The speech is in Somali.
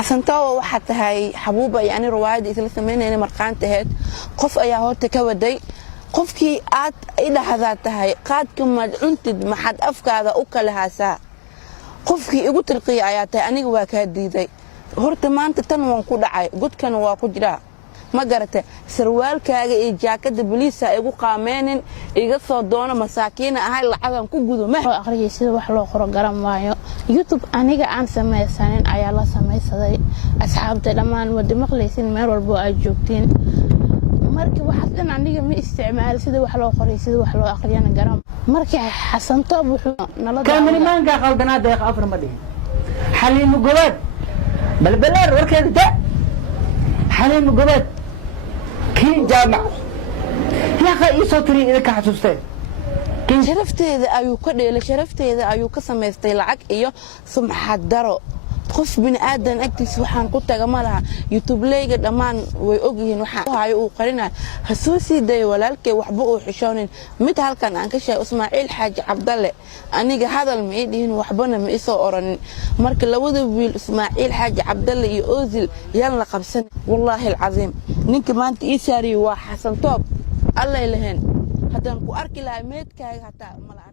xasantawa waxa tahay xabuuba yani riwaayad isla sameynayna marqaantaheed qof ayaa horta ka waday qofkii aad idhaahdaa tahay qaadka madcuntid maxad afkaada u kala haasaa qofkii igu tilqiya ayaa tahay aniga waa ka diiday horta maanta tan waan ku dhacay godkana waa ku jiraa ma garata sarwaalkaaga iyo jaakada booliiska igu qaameenin iga soo doono masaakiin ahay lacagan ku gudo ma aqriyay sida wax loo qoro garan waayo youtube aniga aan sameeysan ayaa la sameeysaday asxaabta dhamaan wada maqlaysin meel walba ay joogteen markii waxa dhan aniga ma isticmaal sida wax loo qoray sida wax loo aqriyana garan markii xasan toob wuxuu nala kaamilmaanka qaldanaa deeq afar ma dhihin xaliim gobad balbalaar warkeeda xaliim gobad كين جامع يا أخي يسوتري إذا كحسوستين كين شرفتي أيو كده شرفتي أيو كسمستي لعك إياه ثم حضروا قف بن آدم أكتس وحن كنت جمالها يوتيوب لي قد أمان ويوجهن وحن هاي وقرنا حسوسي ده ولا لك وحبوا حشانين مت هالكن عنك شيء إسماعيل حاج عبد الله أني هذا المعيدين وحبنا ميسو أورن مرك لو ذا إسماعيل حاج عبد الله يؤذل يلا قبسن والله العظيم نك ما أنت إيساري وحسن توب الله يلهن حتى نكو أركي لها ميت كاي حتى ملا